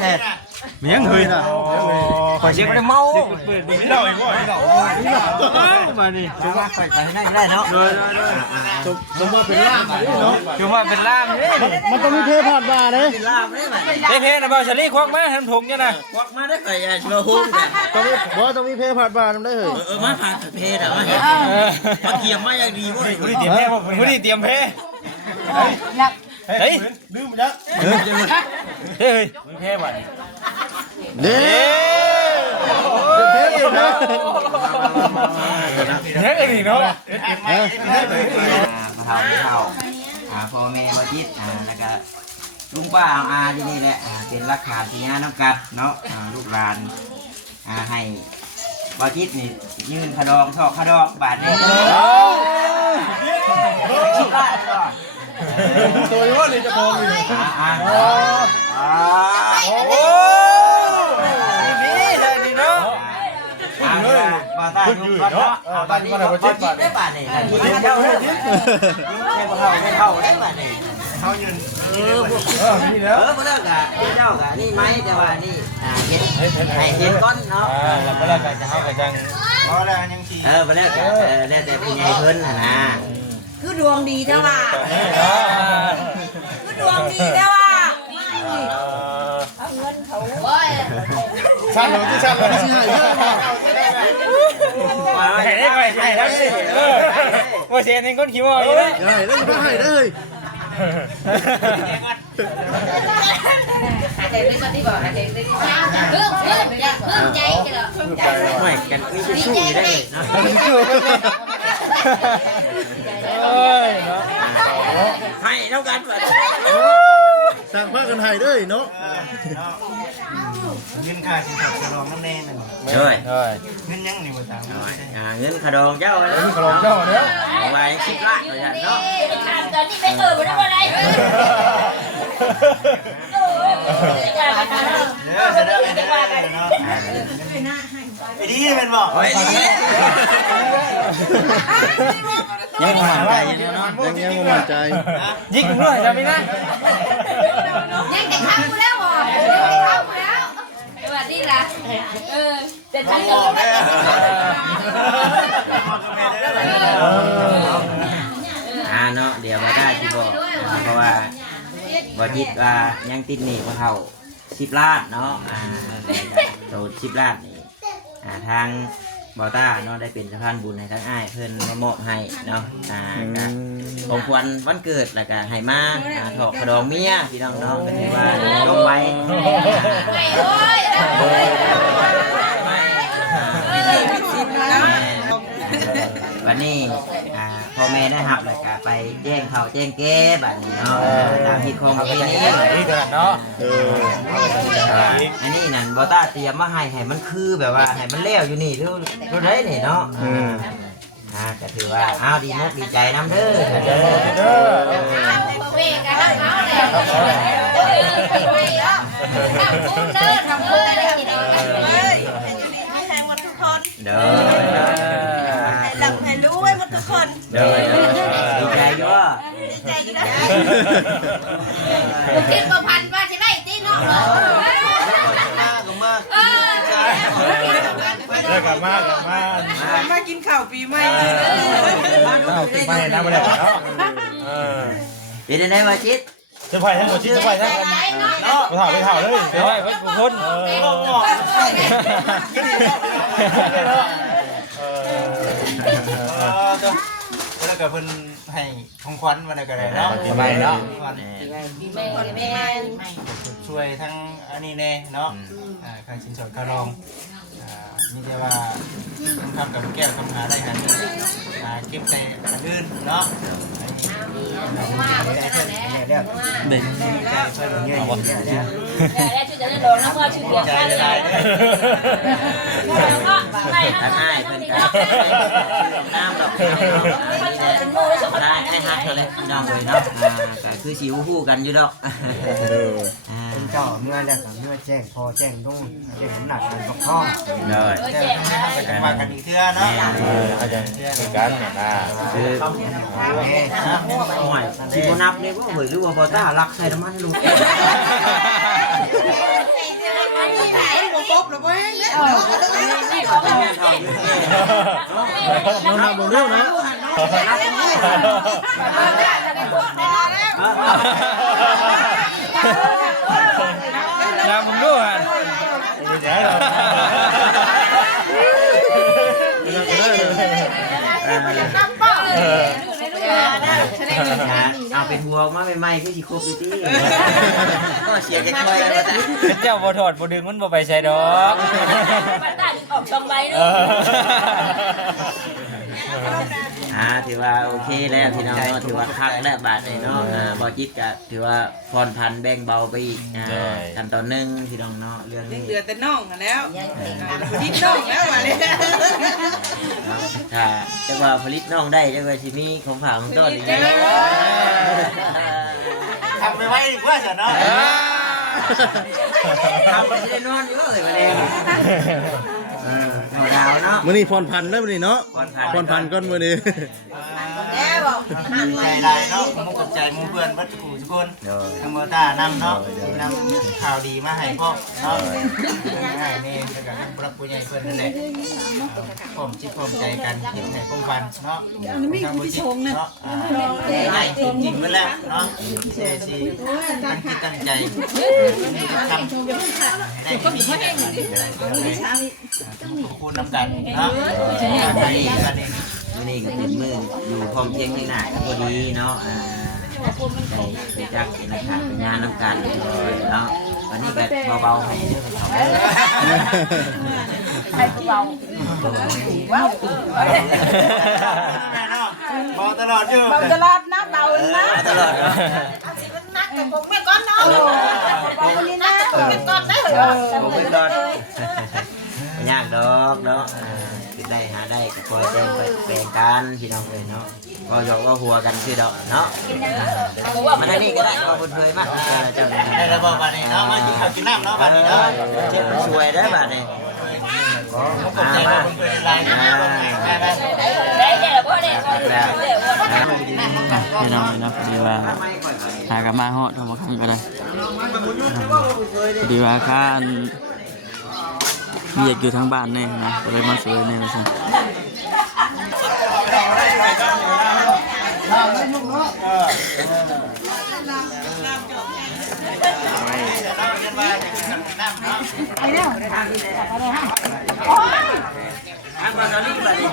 แท้เมียงเฮ้ยน่ะขอเช็คไปเมาเปิดนี่เราอีกว่ามาดิจะว่าไปให้ได้เนาะสมว่าเป็นล่ามเนาะสมว่าเป็นล่ามมันต้องมีเทพาดบาเลยเป็นล่ามได้เทนะบ่าวชลีควักมาทำถุงเนี่ยนะควักมาได้ไก่ชิมาหุ้มกันต้องมีเพพาดบาทำได้เหรอมาผ่านเพศอ่ะมาเทียมมาอย่างดีบ่ได้เตรียมเพบ่ได้เตรียมเพเฮ้ยลืมจักเฮ้ยมีเพบ่เด้เฮ้ยเนาะเฮ้ยเนาะเฒ่าพ่อแม่บ่จิตแล้วก็ลุงป้าอาที่นี่แหละเป็นรักขาที่งานน้ำกัดเนาะลูกหลานให้บ่จิตนี่ยืนขดองทอกขดองบาทนี้คิดว่าก่อนตัวว่านี่จะพอมีโอ้นี่เลยนี่เนาะมาตาอยู่เนาะบ้านนี้บ่จิตได้บาทนี่เจ้าได้จิตไม่เท่าได้บาทนี่เขายืนนี่แล้วเมื่อเลิกอ่ะเจ้ากะนี่ไม้แต่ว่านี่เห็นก้อนเนาะแล้วเมื่อเลิกจะเข้าไปจังพอแล้วยังขี่เมื่อเลิกแล้วแต่พี่ใหญ่เพิ่นนะคือดวงดีเท่าว่าคือดวงดีเท่าว่าเอาเงินเขาชันหรือที่ชันเลยให้ได้ไปให้ได้ว่าเสียนี่ก้นขี้มออยู่เลยให้ได้ไม่ให้เลยเด็กเป็นคนที่บอกเด็กเป็นเพิ่มใจกันเหรอไม่กันนี่จะสู้ได้เลยนะให้เท่ากันสั่งผ้ากันให้ด้วยเนาะเงินค่าสินสอดฉลองน้ำแน่หนึ่งด้วยเงินยังนี่มาสั่งเงินขดองเจ้าเงินขดองเจ้าเนี่ยเอาไว้10 ล้านเลยเนาะตอนนี้ไปไม่ได้อะไรไอ้ดีเป็นบอกไอ้ดียังหวานใจยังเนาะยังหวานใจยิงด้วยจะไม่นะยังจะทำกูแล้วบ่ยังจะทำกูแล้วสวัสดีล่ะจะทำกันเนาะเดี๋ยวมาได้ที่บอกเพราะว่าบ่จิตว่ายังติดหนี้ของเขา10 ล้านเนาะโต10 ล้านนี่ทางบอต้าเนาะได้เป็นสะพานบุญให้ทั้งอ้ายเพิ่นมามอบให้เนาะของขวัญวันเกิดแล้วก็ให้มาถอกกระดองเมียพี่น้องเนาะก็ถือว่าลงไว้วันนี้พ่อแม่ได้หับแล้วก็ไปแจ้งเขาแจ้งแก้บัดนี้เนาะตามที่ของประเพณีเนาะอันนี้นั่นบอต้าเตรียมมาให้มันคือแบบว่าให้มันเลี้ยวอยู่นี่ดูได้นี่เนาะก็ถือว่าอ้าวดีมุกดีใจน้ำเด้อเวกันทั้งเขาเลยทำคุ้มได้กี่ดอกให้แหงหมดทุกคนเด้อให้หลับให้รู้ไว้หมดทุกคนเด้อดีใจยั่วดีใจกันได้คิดประพันธ์ว่าจะได้ตีน้องเหรอมากินข้าวปีใหม่ปีใหม่นะไม่ได้เนาะเป็นได้ว่าจิตจะไปทั้งหมดจิตจะไปทั้งเนาะไปเถ่าเลยเดี๋ยวไปคนแล้วก็เพิ่นให้ของขวัญมาได้ก็ได้เนาะปีใหม่เนาะช่วยทั้งอันนี้แน่เนาะค่าสินสอดค่ารองมีแต่ว่าต้องทำกับแก้วทำหาได้หันเก็บใส่อันอื่นเนาะเด็กใจเพื่อนเงี้ยเนี่ยแล้วชุดจะได้โดนแล้วก็ชุดเดียวกันเลยทำให้เพื่อนกันน้ำดอกได้ให้ฮักเลยน้องเลยเนาะก็คือสิวคู่กันอยู่ดอกเป็นเจ้าเมื่อแล้วก็เมื่อแจ้งพอแจ้งต้องแจ้งน้ำหนักการปกครองเลยก็จะมากันอีกเทื่อเนาะอาจารย์กันนะคือห่วยสิบนับเนี่ยว่าเหยหรือว่าบอต้ารักใส่น้ำมันให้ลูก กับว่าให้เนี่ย น้องนำบ่รู้นะน้ำมึงรู้ฮะไม่ใช่หรอกเอาเป็นหัวมาใหม่ๆคือสิครบอยู่ที่ก็เสียแค่ค่อยแล้ว เจ้าบ่ถอดบ่ดึงมันบ่ไปใส่ดอก มันตัดออกช่องใบเนาะ ถือว่าโอเคแล้วพี่น้องเนาะถือว่าคักแล้วบาทเลยเนาะบอจิตก็ถือว่าพรพันแบ่งเบาไปอีกกันตอนนึงพี่น้องเนาะเรื่องนี้ เดือดแต่น้องแล้วดิ้นน้องแล้วมาเลย ถ้าจะว่าผลิตน้องได้จะว่าสิมีของฝากของต้นอีก ทำไปไว้ดีกว่าจ้ะเนาะ ทำไปจะได้นอนอยู่เลยมาเลยดาวเนาะ มื้อนี้พรพันธุ์ได้มื้อนี้เนาะพรพันธุ์ก่อนมื้อนี้ แม่บอก ใจลายเนาะผมกดใจมูเพื่อนวัดกูทุกคนทางเมอร์ตานำเนาะนำข่าวดีมาให้พ่อเนาะให้เมย์แล้วก็พระผู้ใหญ่เพื่อนนั่นแหละผมจิตผมใจกันคิดให้ป้องกันเนาะทางบุญเนาะได้จริงๆไปแล้วเนาะเสียสีตั้งคิดตั้งใจทำได้ก็มีให้ขอบคุณน้ำกันเนาะนี่ก็เป็นมืออยู่พร้อมเพียงที่ไหนก็พอดีเนาะได้จักนะครับงานน้ำกันเนาะวันนี้ก็เบาๆให้เรื่องเขา ให้เบาว้าว บอตลอดอยู่ เบาตลอดนะเบานะ ตลอดเนาะ นักกับผมไม่ก้อนเนาะผมนี่นะผมไม่ก้อนได้เหรอ ผมเป็นตอนยากดอกเนาะคิดได้หาได้ก็คอยแจ้งไปแบ่งกันพี่น้องเลยเนาะก็ยกว่าหัวกันคือดอกเนาะมาได้นี่ก็ได้ก็เพื่อนๆมากเจ้า ได้ระบอกบัดนี้เนาะมากินข้าวกินน้ำเนาะบัดนี้เนาะ เจ็บช่วยได้บัดนี้ ผมใจว่าผมเป็นไรนะได้ ได้เดี๋ยวพ่อเด็กเขา แล้ว เดี๋ยวพ่อ พี่น้องเนาะดีว่าหากลับมาฮอดทำบ่คันก็ได้ดีว่าค่าเรียกอยู่ทางบ้านแน่นะก็เลยมาสวยแน่ว่าซั่น อันว่าตอนนี้บัดนี้